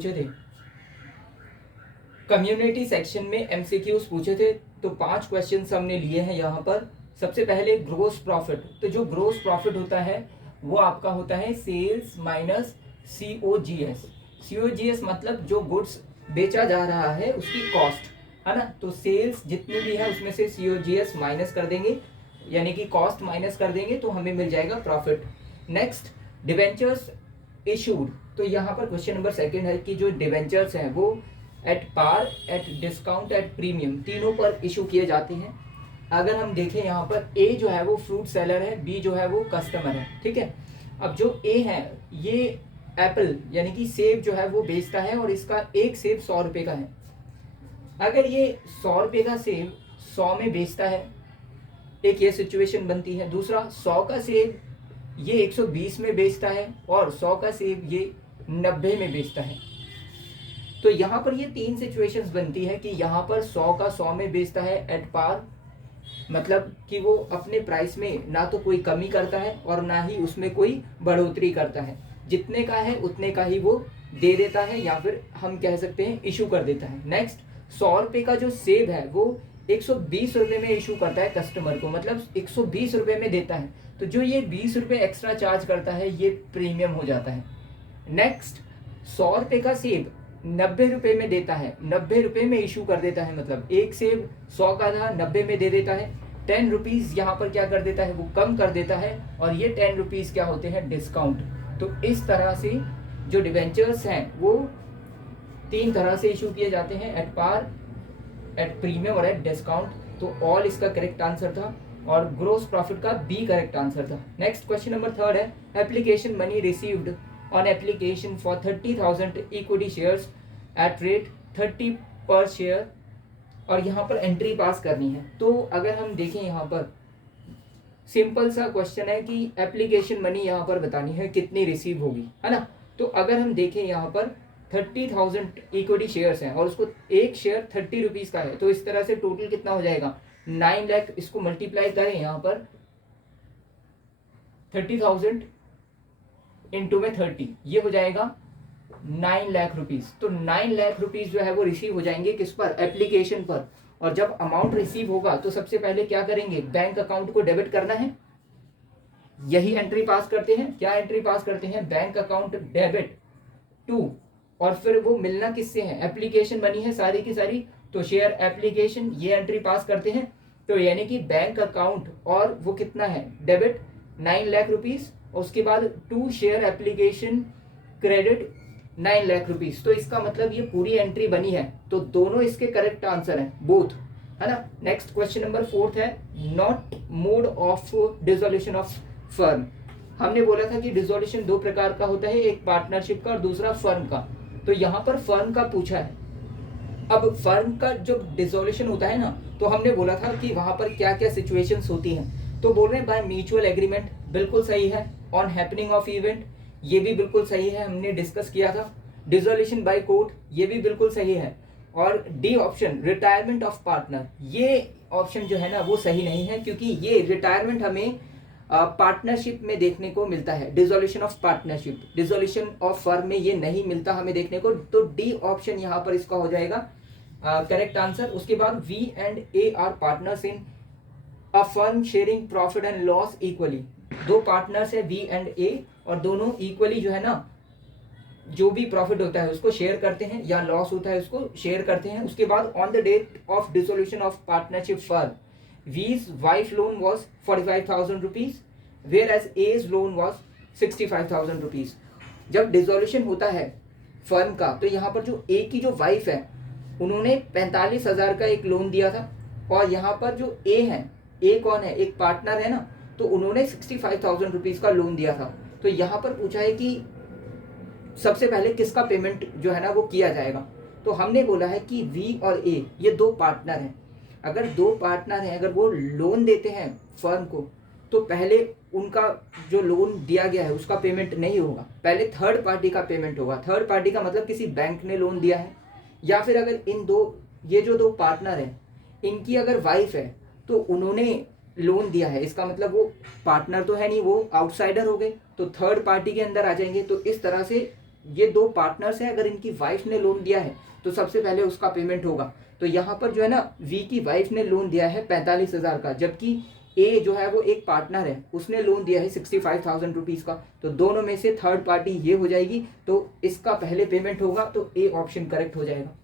पूछे थे community section में एमसीक्यूज पूछे थे। तो 5 क्वेश्चंस हमने लिए हैं यहाँ पर। सबसे पहले ग्रोस प्रॉफिट। तो जो ग्रोस प्रॉफिट होता है वो आपका होता है सेल्स माइनस सीओजीएस। सीओजीएस मतलब जो गुड्स बेचा जा रहा है उसकी कॉस्ट, है ना। तो सेल्स जितनी भी है उसमें से सीओजीएस माइनस कर देंगे, यानी कि कॉस्ट माइनस कर देंगे, तो हमें मिल जाएगा प्रॉफिट। Next, debentures issued. तो यहाँ पर क्वेश्चन नंबर 2 है कि जो डिवेंचर्स हैं वो at par, at discount, at premium, तीनों पर इशू किए जाते हैं। अगर हम देखें यहाँ पर ए जो है वो फ्रूट सेलर है, बी जो है वो कस्टमर है, ठीक है। अब जो ए है ये एप्पल यानी कि सेब जो है वो बेचता है और इसका एक सेब 100 रुपये का है। अगर ये 100 रुपये का सेब 100 में बेचता है, एक ये सिचुएशन बनती है। दूसरा, 100 का सेब ये 120 में बेचता है और 100 का सेब ये 90 में बेचता है। तो यहाँ पर ये 3 सिचुएशंस बनती है कि यहाँ पर 100 का 100 में बेचता है एट पार, मतलब कि वो अपने प्राइस में ना तो कोई कमी करता है और ना ही उसमें कोई बढ़ोतरी करता है, जितने का है उतने का ही वो दे देता है, या फिर हम कह सकते हैं इशू कर देता है। नेक्स्ट, 100 रुपये का जो सेब है वो 120 रुपये में इशू करता है कस्टमर को, मतलब 120 रुपये में देता है। तो जो ये 20 रुपये एक्स्ट्रा चार्ज करता है ये प्रीमियम हो जाता है। नेक्स्ट, 100 रुपये का सेब 90 रुपये में देता है, 90 रुपये में इशू कर देता है, मतलब एक सेब 100 का था 90 में दे देता है। 10 रुपीज़ यहाँ पर क्या कर देता है, वो कम कर देता है, और ये 10 रुपीज़ क्या होते हैं, डिस्काउंट। तो इस तरह से जो डिवेंचर्स हैं वो 3 तरह से इशू किए जाते हैं, एट पार, एट प्रीमियम और एट डिस्काउंट। तो ऑल इसका करेक्ट आंसर था और ग्रोस प्रॉफिट का बी करेक्ट आंसर था। नेक्स्ट क्वेश्चन नंबर 3 है, application money received on application for 30,000 equity shares at rate 30 पर शेयर, और यहाँ पर एंट्री पास करनी है। तो अगर हम देखें यहाँ पर सिंपल सा क्वेश्चन है कि एप्लीकेशन मनी यहाँ पर बतानी है कितनी रिसीव होगी, है ना। तो अगर हम देखें यहाँ पर 30,000 इक्विटी शेयर्स हैं और उसको एक शेयर 30 रुपीज़ का है, तो इस तरह से टोटल कितना हो जाएगा, 9 लाख। इसको मल्टीप्लाई करें यहाँ पर 30,000 इंटू में 30, ये हो जाएगा 9 लाख रुपीज़। तो 9 लाख रुपीज़ जो है वो रिसीव हो जाएंगे किस पर, एप्लीकेशन पर। और जब अमाउंट रिसीव होगा तो सबसे पहले क्या करेंगे, बैंक अकाउंट को डेबिट करना है, यही एंट्री पास करते हैं। क्या एंट्री पास करते हैं, बैंक अकाउंट डेबिट टू, और फिर वो मिलना किससे है, एप्लीकेशन मनी है सारी की सारी, तो शेयर एप्लीकेशन, ये एंट्री पास करते हैं। तो यानी कि बैंक अकाउंट और वो कितना है, डेबिट 9 लाख रुपीज़, उसके बाद to share application credit 9 lakh rupees. तो इसका मतलब ये पूरी एंट्री बनी है, तो दोनों इसके करेक्ट आंसर हैं, बोथ, है ना। नेक्स्ट क्वेश्चन नंबर 4 है, not mode of dissolution of firm. हमने बोला था कि डिसोल्यूशन 2 प्रकार का होता है, एक पार्टनरशिप का और दूसरा फर्म का। तो यहाँ पर फर्म का पूछा है। अब फर्म का जो डिसोल्यूशन होता है ना, तो हमने बोला था कि वहां पर क्या क्या सिचुएशंस होती हैं। तो बोल रहे हैं बाय म्यूचुअल एग्रीमेंट, बिल्कुल सही है। ऑन हैपनिंग ऑफ इवेंट, ये भी बिल्कुल सही है, हमने डिस्कस किया था। डिसोल्यूशन बाय कोर्ट, ये भी बिल्कुल सही है। और D option, retirement of partner, ये ऑप्शन जो है ना वो सही नहीं है, क्योंकि ये रिटायरमेंट हमें पार्टनरशिप में देखने को मिलता है, dissolution of partnership, dissolution of firm में ये नहीं मिलता हमें देखने को। तो डी ऑप्शन यहाँ पर इसका हो जाएगा करेक्ट आंसर। उसके बाद V and A are partners in a firm sharing profit and loss equally. 2 partners है वी एंड ए, और दोनों इक्वली जो है ना, जो भी प्रॉफिट होता है उसको शेयर करते हैं, या लॉस होता है उसको शेयर करते हैं। उसके बाद on the date of dissolution of partnership firm, V's wife loan was 45,000 rupees, whereas A's loan was 65,000 rupees। जब डिसोल्यूशन होता है फर्म का, तो यहाँ पर जो ए की जो वाइफ है उन्होंने 45,000 का एक लोन दिया था, और यहाँ पर जो ए है, ए कौन है, एक पार्टनर है ना, तो उन्होंने 65,000 रुपीज़ का लोन दिया था। तो यहाँ पर पूछा है कि सबसे पहले किसका पेमेंट जो है ना वो किया जाएगा। तो हमने बोला है कि वी और ए ये 2 पार्टनर हैं। अगर 2 पार्टनर हैं, अगर वो लोन देते हैं फर्म को, तो पहले उनका जो लोन दिया गया है उसका पेमेंट नहीं होगा, पहले थर्ड पार्टी का पेमेंट होगा। थर्ड पार्टी का मतलब किसी बैंक ने लोन दिया है, या फिर अगर ये जो 2 पार्टनर हैं इनकी अगर वाइफ है तो उन्होंने लोन दिया है, इसका मतलब वो पार्टनर तो है नहीं, वो आउटसाइडर हो गए, तो थर्ड पार्टी के अंदर आ जाएंगे। तो इस तरह से ये दो पार्टनर्स हैं, अगर इनकी वाइफ ने लोन दिया है तो सबसे पहले उसका पेमेंट होगा। तो यहाँ पर जो है ना वी की वाइफ ने लोन दिया है 45,000 का, जबकि ए जो है वो एक पार्टनर है, उसने लोन दिया है 65,000 रुपीज़ का। तो दोनों में से थर्ड पार्टी ये हो जाएगी, तो इसका पहले पेमेंट होगा, तो ए ऑप्शन करेक्ट हो जाएगा।